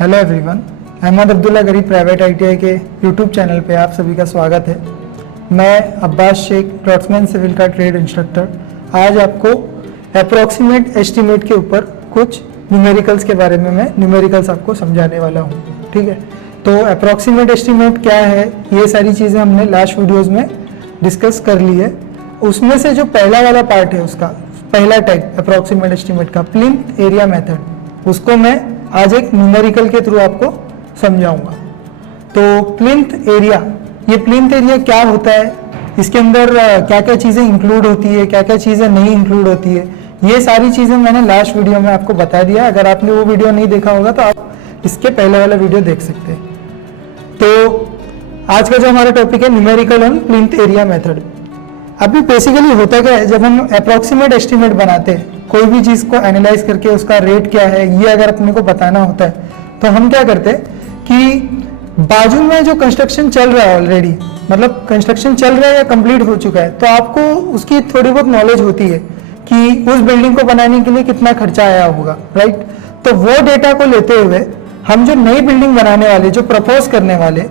Hello everyone, Ahmad Abdullah गरीब private ITI के YouTube channel पे आप सभी का स्वागत है। मैं अब्बास शेख, ड्रॉट्समैन सिविल का ट्रेड इंस्ट्रक्टर, आज आपको अप्रॉक्सीमेट एस्टीमेट के ऊपर कुछ न्यूमेरिकल्स के बारे में मैं न्यूमेरिकल्स आपको समझाने वाला हूँ। ठीक है, तो अप्रॉक्सीमेट एस्टीमेट क्या है, ये सारी चीज़ें हमने लास्ट वीडियोज़ में डिस्कस कर ली है। उसमें से जो पहला वाला पार्ट है, उसका पहला टाइप अप्रॉक्सीमेट एस्टीमेट का प्लिंथ एरिया मेथड, उसको मैं आज एक न्यूमेरिकल के थ्रू आपको समझाऊंगा। तो प्लिंथ एरिया, ये प्लिंथ एरिया क्या होता है, इसके अंदर क्या क्या चीज़ें इंक्लूड होती है, क्या क्या चीज़ें नहीं इंक्लूड होती है, ये सारी चीज़ें मैंने लास्ट वीडियो में आपको बता दिया। अगर आपने वो वीडियो नहीं देखा होगा तो आप इसके पहले वाला वीडियो देख सकते हैं। तो आज का जो हमारा टॉपिक है numerical on plinth area method. अभी बेसिकली होता क्या है, जब हम अप्रॉक्सीमेट एस्टीमेट बनाते हैं, कोई भी चीज़ को एनालाइज करके उसका रेट क्या है ये अगर अपने को बताना होता है, तो हम क्या करते हैं कि बाजू में जो कंस्ट्रक्शन चल रहा है ऑलरेडी, मतलब कंस्ट्रक्शन चल रहा है या कंप्लीट हो चुका है, तो आपको उसकी थोड़ी बहुत नॉलेज होती है कि उस बिल्डिंग को बनाने के लिए कितना खर्चा आया होगा, राइट। तो वो डेटा को लेते हुए हम जो नई बिल्डिंग बनाने वाले, जो प्रपोज करने वाले,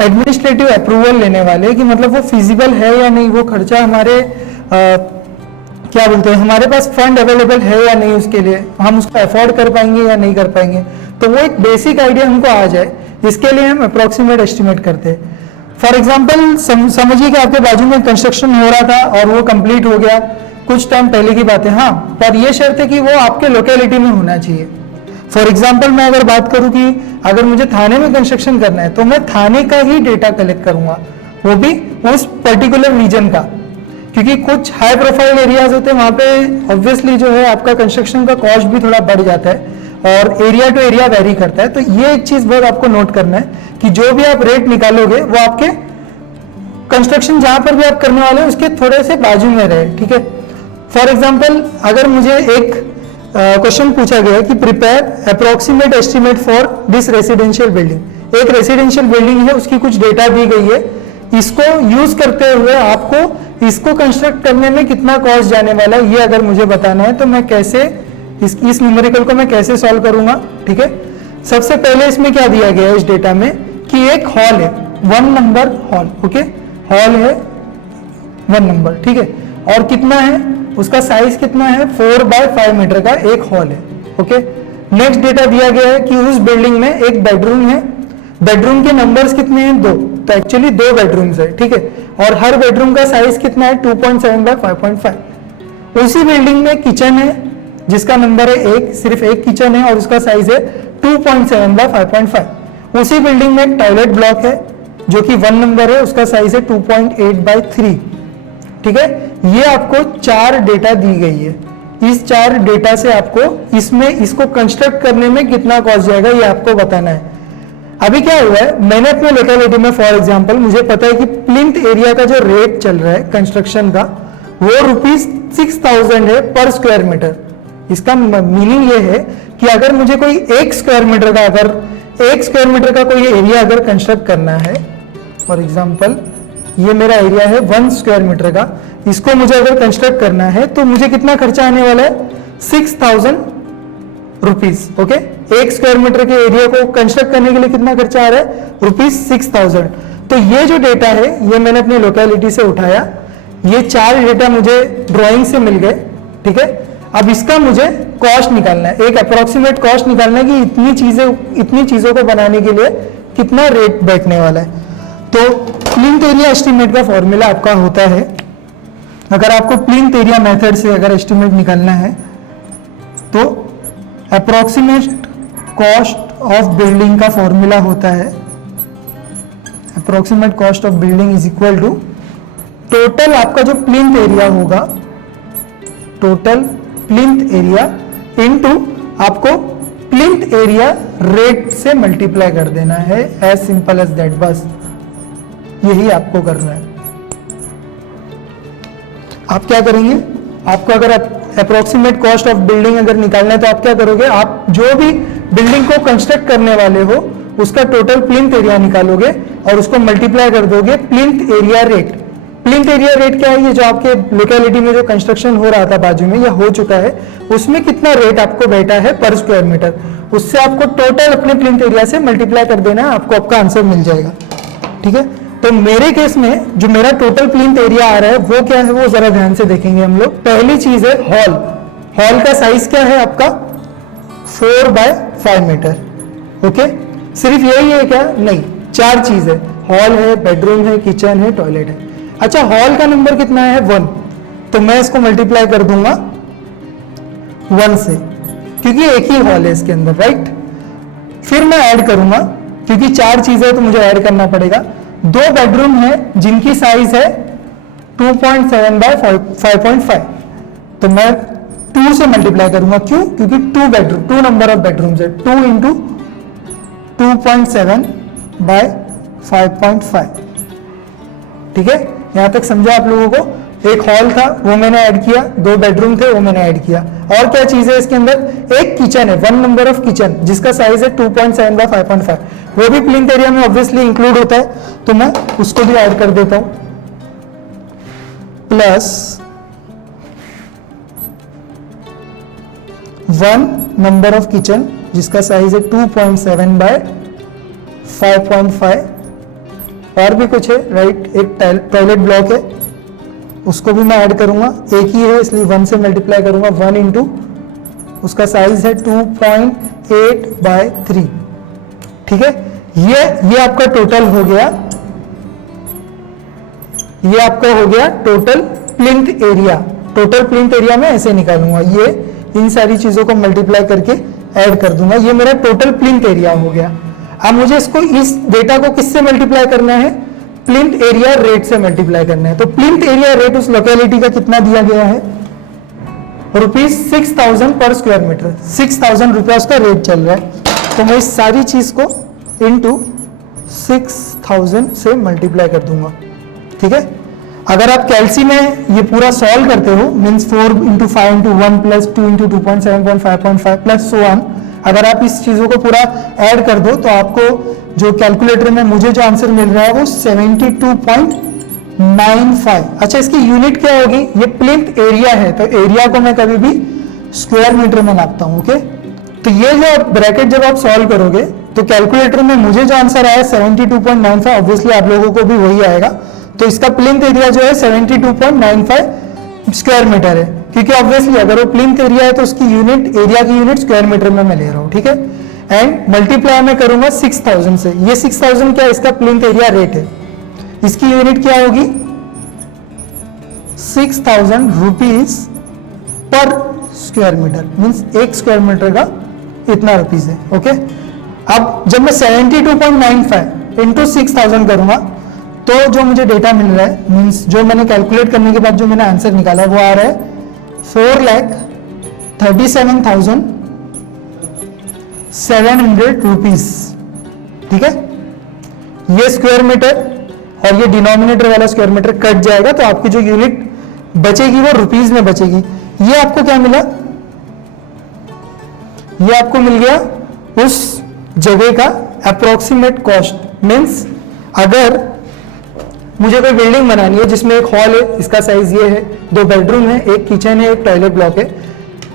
एडमिनिस्ट्रेटिव अप्रूवल लेने वाले कि मतलब वो फिजिबल है या नहीं, वो खर्चा हमारे क्या बोलते हैं, हमारे पास फंड अवेलेबल है या नहीं, उसके लिए हम उसको अफोर्ड कर पाएंगे या नहीं कर पाएंगे, तो वो एक बेसिक आइडिया हमको आ जाए, इसके लिए हम अप्रॉक्सीमेट एस्टीमेट करते हैं। फॉर एग्जांपल समझिए कि आपके बाजू में कंस्ट्रक्शन हो रहा था और वो कंप्लीट हो गया, कुछ टाइम पहले की बात है, हाँ, पर ये शर्त है कि वो आपके लोकेलिटी में होना चाहिए। फॉर एग्जाम्पल मैं अगर बात करूं कि अगर मुझे थाने में कंस्ट्रक्शन करना है, तो मैं थाने का ही डेटा कलेक्ट करूंगा, वो भी उस पर्टिकुलर रीजन का, क्योंकि कुछ हाई प्रोफाइल एरियाज होते हैं, वहां पे ऑब्वियसली जो है आपका कंस्ट्रक्शन का कॉस्ट भी थोड़ा बढ़ जाता है और एरिया टू एरिया वेरी करता है। तो ये एक चीज बहुत आपको नोट करना है कि जो भी आप रेट निकालोगे वो आपके कंस्ट्रक्शन जहां पर भी आप करने वाले हो उसके थोड़े से बाजू में रहे। ठीक है, फॉर एग्जाम्पल अगर मुझे एक क्वेश्चन पूछा गया कि prepare approximate estimate for this residential building, एक रेसिडेंशियल बिल्डिंग है, उसकी कुछ डेटा दी गई है, इसको यूज करते हुए आपको इसको कंस्ट्रक्ट करने में कितना कॉस्ट जाने वाला है ये अगर मुझे बताना है, तो मैं कैसे इस न्यूमेरिकल को मैं कैसे सॉल्व करूंगा। ठीक है, सबसे पहले इसमें क्या दिया गया है इस डेटा में कि एक हॉल है, 1 नंबर हॉल, ओके, हॉल है 1 नंबर, ठीक है, और कितना है उसका साइज कितना है, 4 बाय 5 मीटर का एक हॉल है। ओके, नेक्स्ट डेटा दिया गया है कि उस बिल्डिंग में एक बेडरूम है, बेडरूम के नंबर्स कितने हैं, 2, तो एक्चुअली 2 बेडरूम्स है। ठीक है, और हर बेडरूम का साइज कितना है, 2.7 बाय 5.5। उसी बिल्डिंग में किचन है जिसका नंबर है 1, सिर्फ एक किचन है और उसका साइज है 2.7 बाय 5.5। उसी बिल्डिंग में एक टॉयलेट ब्लॉक है जो कि 1 नंबर है, उसका साइज है 2.8 बाय 3। ठीक है, ये आपको 4 डेटा दी गई है। इस 4 डेटा से आपको इसमें इसको कंस्ट्रक्ट करने में कितना कॉस्ट जाएगा ये आपको बताना है। अभी क्या हुआ है, मैंने अपने लोकेलिटी में फॉर एग्जांपल मुझे पता है कि प्लिंथ एरिया का जो रेट चल रहा है कंस्ट्रक्शन का वो ₹6000 है पर स्क्वायर मीटर। इसका मीनिंग ये है कि अगर मुझे कोई 1 स्क्वायर मीटर का, अगर 1 स्क्वायर मीटर का कोई एरिया अगर कंस्ट्रक्ट करना है, फॉर एग्जाम्पल ये मेरा एरिया है 1 स्क्वायर मीटर का, इसको मुझे अगर कंस्ट्रक्ट करना है तो मुझे कितना खर्चा आने वाला है, 6000 रुपीज। ओके, 1 स्क्वायर मीटर के एरिया को कंस्ट्रक्ट करने के लिए कितना खर्चा आ रहा है, ₹6000। तो ये जो डेटा है ये मैंने अपनी लोकेलिटी से उठाया, ये 4 डेटा मुझे ड्राइंग से मिल गए। ठीक है, अब इसका मुझे कॉस्ट निकालना है, एक अप्रोक्सीमेट कॉस्ट निकालना है कि इतनी चीजों को बनाने के लिए कितना रेट बैठने वाला है। तो प्लिंथ एरिया एस्टीमेट का फॉर्मूला आपका होता है, अगर आपको प्लिंथ एरिया मेथड से अगर एस्टीमेट निकालना है तो अप्रोक्सीमेट कॉस्ट ऑफ बिल्डिंग का फॉर्मूला होता है, approximate cost of building is equal to total आपका जो प्लिंथ एरिया होगा, टोटल प्लिंथ एरिया इनटू आपको प्लिंथ एरिया रेट से मल्टीप्लाई कर देना है, एज सिंपल एज दैट। बस यही आपको करना है। आप क्या करेंगे, आपको अगर अप्रोक्सीमेट कॉस्ट ऑफ बिल्डिंग अगर निकालना है तो आप क्या करोगे, आप जो भी बिल्डिंग को कंस्ट्रक्ट करने वाले हो उसका टोटल प्लिंथ एरिया निकालोगे और उसको मल्टीप्लाई कर दोगे plinth area rate. Plinth area rate क्या है, ये जो आपके लोकेलिटी में जो कंस्ट्रक्शन हो रहा था बाजू में या हो चुका है, उसमें कितना रेट आपको बैठा है पर स्क्वायर मीटर, उससे आपको टोटल अपने प्लिंथ एरिया से मल्टीप्लाई कर देना है, आपको आपका आंसर मिल जाएगा। ठीक है, तो मेरे केस में जो मेरा टोटल प्लिंथ एरिया आ रहा है वो क्या है, वो जरा ध्यान से देखेंगे हम लोग। पहली चीज है हॉल। हॉल का साइज क्या है आपका 4x5 मीटर। ओके, सिर्फ यही है क्या? नहीं, 4 चीज है, हॉल है, बेडरूम है, किचन है, टॉयलेट है। अच्छा, हॉल का नंबर कितना है 1, तो मैं इसको मल्टीप्लाई कर दूंगा 1 से, क्योंकि एक ही हॉल है इसके अंदर, राइट। फिर मैं ऐड करूंगा, क्योंकि 4 चीजें तो मुझे ऐड करना पड़ेगा। 2 बेडरूम है जिनकी साइज है 2.7x5.5, तो मैं 2 से मल्टीप्लाई करूंगा। क्यों? क्योंकि 2 बेडरूम, 2 नंबर ऑफ बेडरूम्स है, 2 इंटू 2.7/5.5। ठीक है, यहां तक समझा आप लोगों को? एक हॉल था वो मैंने ऐड किया, 2 बेडरूम थे वो मैंने ऐड किया, और क्या चीज है इसके अंदर? एक किचन है, 1 नंबर ऑफ किचन जिसका साइज है 2.7/5.5, वो भी प्लिंथ एरिया में ऑब्वियसली इंक्लूड होता है, तो मैं उसको भी ऐड कर देता हूं। प्लस 1 नंबर ऑफ किचन जिसका साइज है 2.7/5.5, और भी कुछ है, राइट। एक टॉयलेट ब्लॉक है, उसको भी मैं ऐड करूंगा, एक ही है इसलिए 1 से मल्टीप्लाई करूंगा। 1 इंटू उसका साइज है 2.8/3। ठीक है, ये आपका टोटल हो गया, ये आपका हो गया total plinth area. Total plinth area में ऐसे निकालूंगा, ये इन सारी चीजों को मल्टीप्लाई करके ऐड कर दूंगा, ये मेरा टोटल प्लिंथ एरिया हो गया। अब मुझे इसको, इस डेटा को किससे मल्टीप्लाई करना है? प्लिंथ एरिया रेट से मल्टीप्लाई करना है। तो प्लिंथ एरिया रेट उस लोकेलिटी का कितना दिया गया है? ₹6,000 पर स्क्वायर मीटर, 6,000 रुपया उसका रेट चल रहा है। तो मैं इस सारी चीज को इंटू 6,000 से मल्टीप्लाई कर दूंगा। ठीक है, अगर आप कैलसी में ये पूरा सॉल्व करते हो, means 4 into 5 into 1 plus 2 into 2.7.5.5 plus so on, अगर आप इस चीजों को पूरा ऐड कर दो तो आपको जो कैलकुलेटर में मुझे जो आंसर मिल रहा है वो 72.95। अच्छा, इसकी यूनिट क्या होगी? ये प्लिंथ एरिया है, तो एरिया को मैं कभी भी स्क्वायर मीटर में नापता हूं। ओके, तो ये जो ब्रैकेट जब आप सॉल्व करोगे तो कैलकुलेटर में मुझे जो आंसर आया 72.95, ऑब्वियसली आप लोगों को भी वही आएगा। तो इसका प्लिंथ एरिया जो है 72.95 स्क्वायर मीटर है, क्योंकि ऑब्वियसली अगर वो प्लिंथ एरिया है तो उसकी यूनिट, एरिया की यूनिट स्क्वायर मीटर में मैं ले रहा हूं। ठीक है, एंड मल्टीप्लाई मैं करूंगा 6,000 से। ये 6,000 क्या? इसका प्लिंथ एरिया रेट है, इसकी यूनिट क्या होगी? 6,000 rupees per square metre, means 1 square metre का इतना रुपीज है। ओके, अब जब मैं 72.95 इंटू 6,000 करूंगा तो जो मुझे डेटा मिल रहा है, मीन्स जो मैंने कैलकुलेट करने के बाद जो मैंने आंसर निकाला वो आ रहा है 4,37,700 रुपीज। ठीक है, ये स्क्वायर मीटर और ये डिनोमिनेटर वाला स्क्वायर मीटर कट जाएगा, तो आपकी जो यूनिट बचेगी वो रुपीज में बचेगी। ये आपको क्या मिला? ये आपको मिल गया उस जगह का अप्रोक्सीमेट कॉस्ट। मीन्स अगर मुझे कोई बिल्डिंग बनानी है जिसमें एक हॉल है, इसका साइज ये है, 2 बेडरूम है, एक किचन है, एक टॉयलेट ब्लॉक है,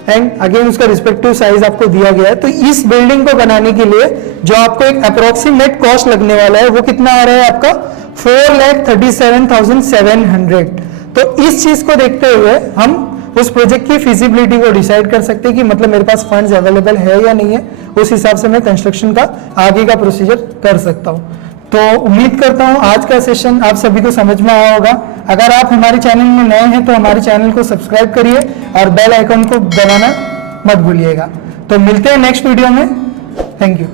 एंड अगेन उसका रिस्पेक्टिव साइज आपको दिया गया है, तो इस बिल्डिंग को बनाने के लिए जो आपको एक अप्रोक्सीमेट कॉस्ट लगने वाला है वो कितना आ रहा है आपका? 4,37,700। तो इस चीज को देखते हुए हम उस प्रोजेक्ट की फिजिबिलिटी को डिसाइड कर सकते हैं कि मतलब मेरे पास फंड्स अवेलेबल है या नहीं है, उस हिसाब से मैं कंस्ट्रक्शन का आगे का प्रोसीजर कर सकता हूं। तो उम्मीद करता हूं आज का सेशन आप सभी को समझ में आया होगा। अगर आप हमारे चैनल में नए हैं तो हमारे चैनल को सब्सक्राइब करिए और बेल आइकन को दबाना मत भूलिएगा। तो मिलते हैं नेक्स्ट वीडियो में। Thank you.